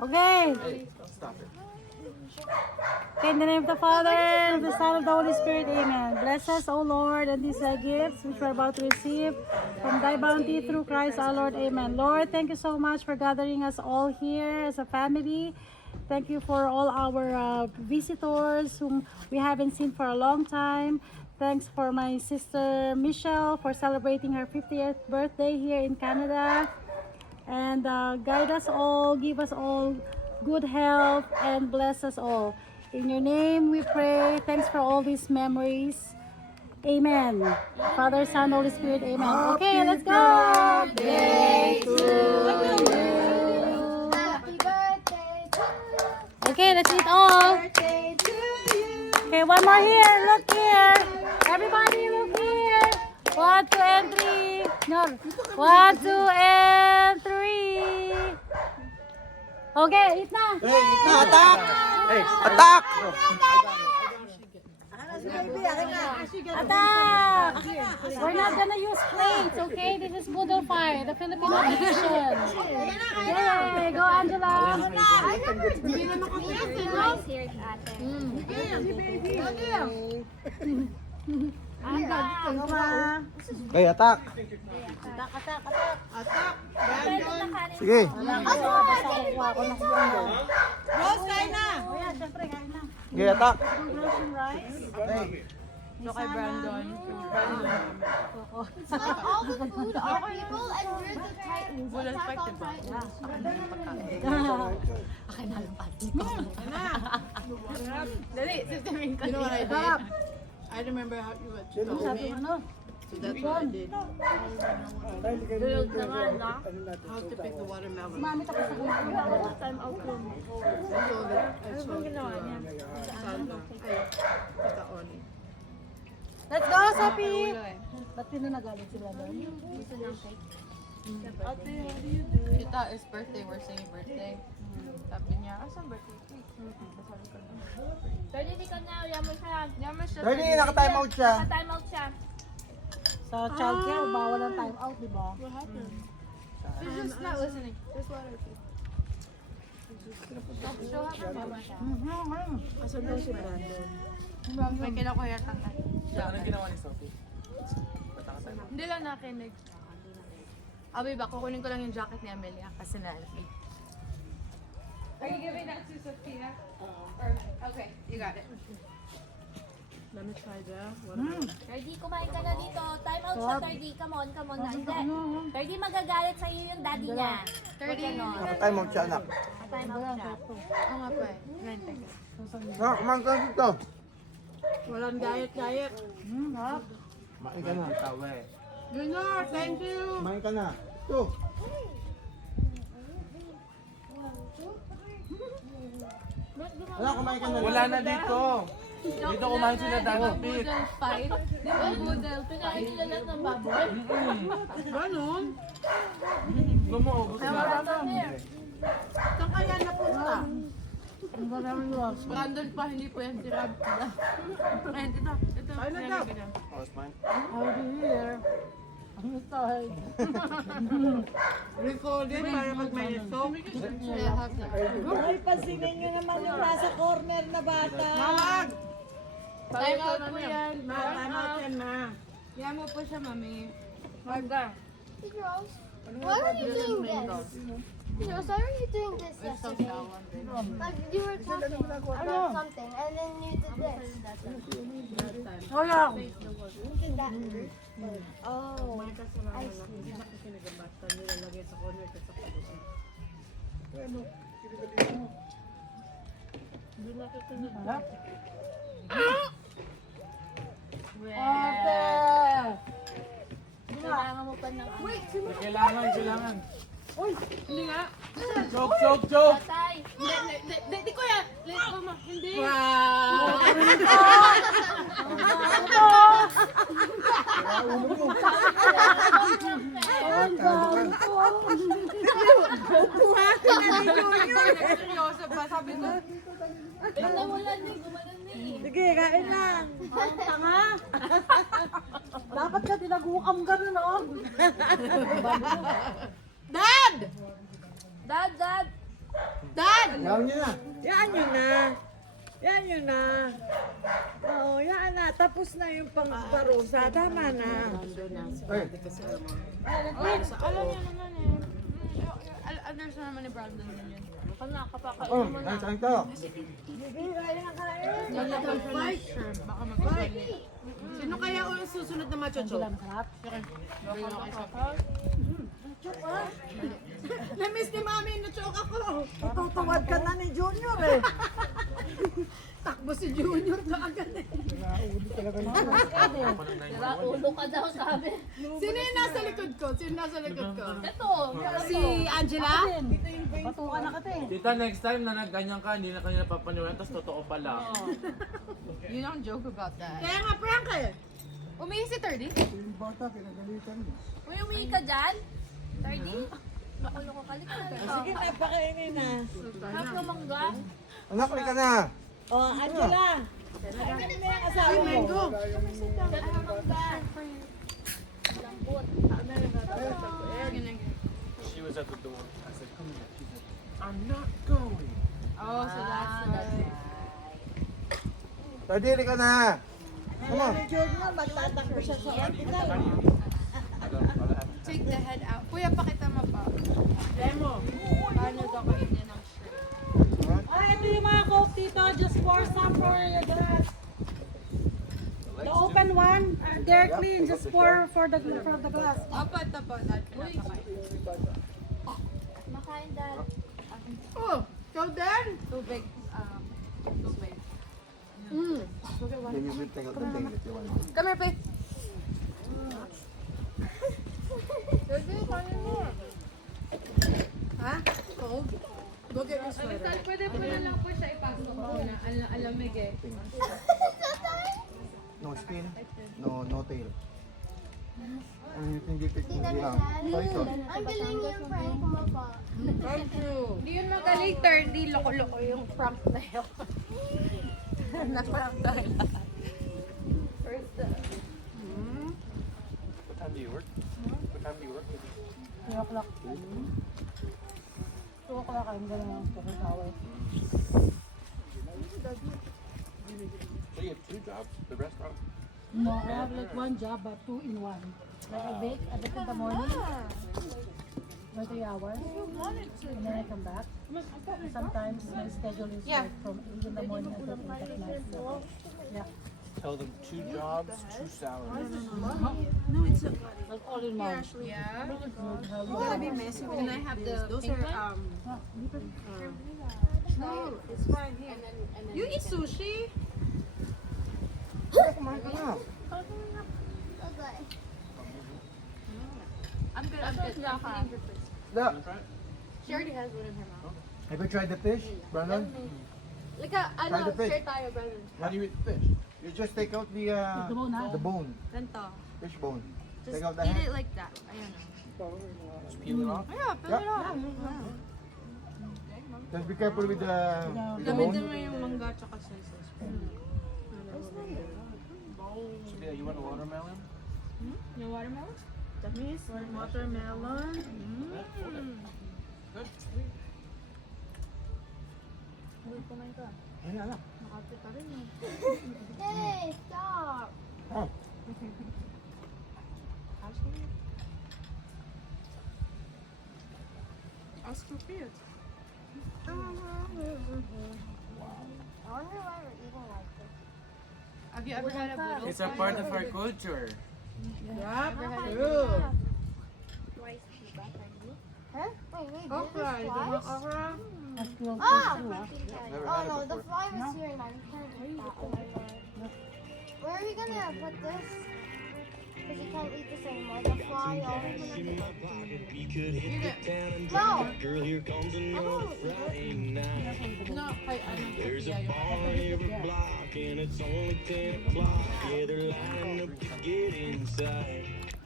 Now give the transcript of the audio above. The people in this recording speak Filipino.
Okay. Stop it. Okay, in the name of the Father, and the Son, of the Holy Spirit, amen. Bless us, O Lord, and these gifts which we're about to receive from thy bounty through Christ our Lord, amen. Lord, thank you so much for gathering us all here as a family. Thank you for all our visitors whom we haven't seen for a long time. Thanks for my sister Michelle for celebrating her 50th birthday here in Canada. And guide us all, give us all good health, and bless us all. In your name we pray. Thanks for all these memories. Amen. Father, Son, Holy Spirit, amen. Okay, let's go. Birthday to you. Happy birthday to you. Okay, let's eat all. Birthday to you. Okay, one more here. Look here. Everybody look here. 1, 2, and 3. No. 1, 2, and 3. Okay, eat na. Hey, eat na, attack! Hey, attack! Attack! We're not gonna use plates, okay? This is Budol Fire, the Filipino tradition. Yay! Go, Angela! I never did. We have to nice here at Hey, attack! Sige. Rose, kain na! Sige, attack! No kay Brandon. It's like all the food are people and we're the Titans. Attack on Titans. Dali, sisabihin ko. You know what I did? I remember how you were told me. So that's what I did. Dulog naman, no? How to pick the watermelon. Mami, tapos na kung Time out ko. I told it. I Ano told bang ginawa niya? Sandra. Ay, Tita Oni. Let's go, Sophie! Ba't pinanagalit sila doon? Kita is birthday, we're saying birthday. Sabi niya, asan birthday cake? Sabi ko na. Pwede di ka na, yaman siya. Yaman siya. Ready, naka-time out siya. Time out siya. Sa childcare, bawal ang time out, di ba? She's just not listening. Just let her be. She'll have her mama siya. Asan daw si Brandon? May kinakuya tangkat. Anong ginawa ni Sophie? Hindi lang nakinig. Abi ba, kukunin ko lang yung jacket ni Amelia kasi na-alfie. Are you giving that to Sophia? Okay, you got it. Let me try that. Ferdy, kumain ka na dito. Time out siya, Ferdy. Come on na. Hindi. Ferdy, magagalit sa'yo yung daddy niya. Ferdy, Naka-time out siya, anak. Time out siya. Oo nga pa eh. Rente ka. Nak, kumain ka dito. Walang diet. Kumain ka na. Junior, thank you. Kumain ka na. Ito. Anak, kumain ka na. Wala na dito. Dito kumain sila Daddy Pete. Boodle fight. Di ba boodle? Pinain nila lahat ng baboy. Ganon? Lumuubos na. Saan kaya napunta? Brandon pa, hindi po yan si Rob. Ayan, ito. Ay, na daw. Oh, it's mine. Recorded para pag may song. Pansinin nyo naman yung nasa corner na bata. Mawag! Time out po yan. Time out yan na. Kaya mo po siya, mami. Marga. Hey, girls. Why are you doing this? Girls, why are you doing this yesterday? Like, you were talking about something, and then you did this. Wala. Did that hurt? Oh, I see. Basta nilalagay sa corner ka sa paluan. Kailangan mo pa ng Kailangan. Hindi nga. Joke. Patay. Hindi ko yan. Let go ma. Hindi. Seryoso ba? Sabi ko. Nawalan na, gumalan na eh. Sige, kain lang. Tanga. Dapat ka tinagukam gano'n, no? Dad! Dad! Dad! Gawin niyo na. Yan yun na. Yan yun na. Oo, yan na. Tapos na yung pangparusa. Tama na. Ay, Alam niya naman eh. Understand naman ni Brandon din yun. oh, kain tayo. Fight. Baka mag-fight. Sino kaya ang susunod na machocho? Na-miss ni Mami yung nachoke ako. Tutuwad ka na ni Junior eh. Takbo si Junior na agad eh. Ulo ka daw sabi. Sino yung nasa likod ko? Sino nasa likod ko? Ito. Si Angela? Batukan na kita eh. Tita, next time na nagganyan ka, hindi na kanila papaniwalaan, tapos totoo pala. Yun ang joke about that. Kaya nga prank eh. Umihi si 30? Uy, umihi ka dyan? 30? Makulo ko kalik na. Sige na, pakainin na. Half na mangga. Anak, ulit ka na. Oh, Angela. Ano mo yung asawa mo? Mango. Half na mangga. Lambot. She was at the door. I said, come here. She said, I'm not going. Oh, so that's Tadiri ka na. Come on. Ni Junior, magtatakbo siya sa hospital. Take the head out. Kuya, pakita mo pa. Demo. Paano daw kainin ng shrimp? Ah, ito yung mga Coke dito. Just pour some for your glass. The open one, they're clean. Just pour for the glass. Tapat. Uy. Makain dad. Oh, ikaw din? Tubig. Tubig. Can you please take out the thing that you want? Come here, Faith. Ha? Cold? Go get your sweater. Pwede po na lang po siya ipasok ko na alamig eh. No spin, no tail. And you can dip it in Tita the soy sauce. Ang galing yung prank mo pa. Thank you. Hindi yun magaling, 30. Loko-loko yung prank na yun. Na-prank tayo lahat. First, What time do you work? What time do you work? 3 o'clock. 2 o'clock, I'm gonna take a shower. So you have 2 jobs? The restaurant? No, I have like 1 job, but 2 in 1. Like I bake in the morning for 3 hours, and then I come back. Sometimes my schedule is like from 8 in the morning until 8 at night. So, yeah, Tell them 2 jobs, 2 salaries. like all in one. yeah. You gotta be messy with Can I have the Those pink are, one? no, it's fine here. You eat sushi? Kumain ka na. Okay. I'm good. I'm eating her first. Da. She already has one in her mouth. Have you tried the fish, Brandon? Like, Try the fish. share tayo, brother. How do you eat fish? You just take out the bone, huh? the bone, Ganito. fish bone. Just Take out the eat head. it like that. Ayun. Just peel it off. Yeah, peel it off. Just be careful with the Gamitin bone. mo yung mangga tsaka soy sauce. Yeah, you want a watermelon? Yung watermelon? Miss, watermelon. Good. Ayun na. Hey, stop. Oh. Ask for it. I wonder why we're eating like this. Have you ever had a burrito? It's a part of our culture. Yeah, true. Huh? Wait, Okra, this you is don't want flies? okra? That's real Ah! fish too, huh? Never Oh had it no, the before. fly was here now. You can't eat that one. Where are we gonna put this? Because you can't eat this anymore. The fly always. No! Girl, here comes another Friday night. No, kay ano. There's a bar on every block and it's only 10 o'clock. Yeah, they're lining up to get inside.